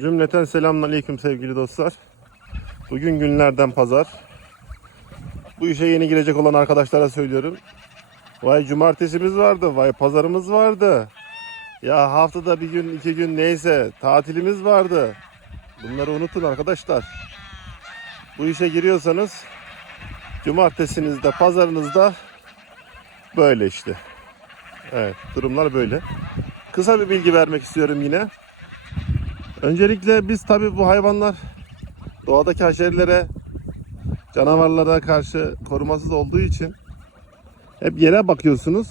Cümleten selamünaleyküm sevgili dostlar. Bugün günlerden pazar. Bu işe yeni girecek olan arkadaşlara söylüyorum. Vay cumartesimiz vardı, vay pazarımız vardı. Ya haftada bir gün, iki gün neyse tatilimiz vardı. Bunları unutun arkadaşlar. Bu işe giriyorsanız cumartesinizde, pazarınızda böyle işte. Evet, durumlar böyle. Kısa bir bilgi vermek istiyorum yine. Öncelikle biz tabi bu hayvanlar doğadaki haşerilere, canavarlara karşı korumasız olduğu için hep yere bakıyorsunuz.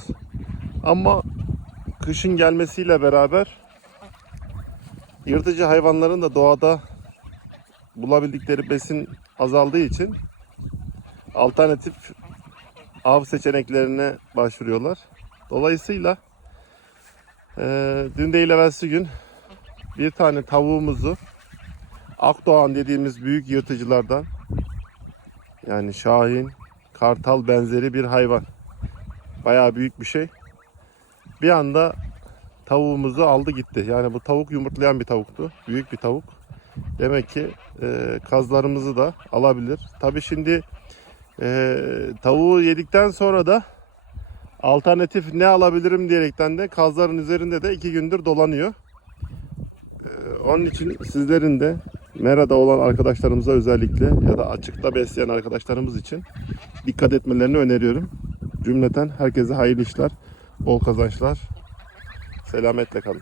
Ama kışın gelmesiyle beraber yırtıcı hayvanların da doğada bulabildikleri besin azaldığı için alternatif av seçeneklerine başvuruyorlar. Dolayısıyla eee dün değil evvelsi gün bir tane tavuğumuzu Akdoğan dediğimiz büyük yırtıcılardan yani şahin, kartal benzeri bir hayvan. Bayağı büyük bir şey. Bir anda tavuğumuzu aldı gitti. Yani bu tavuk yumurtlayan bir tavuktu. Büyük bir tavuk. Demek ki e, kazlarımızı da alabilir. Tabi şimdi e, tavuğu yedikten sonra da alternatif ne alabilirim diyerekten de kazların üzerinde de iki gündür dolanıyor. Onun için sizlerin de merada olan arkadaşlarımıza özellikle ya da açıkta besleyen arkadaşlarımız için dikkat etmelerini öneriyorum. Cümleten herkese hayırlı işler, bol kazançlar. Selametle kalın.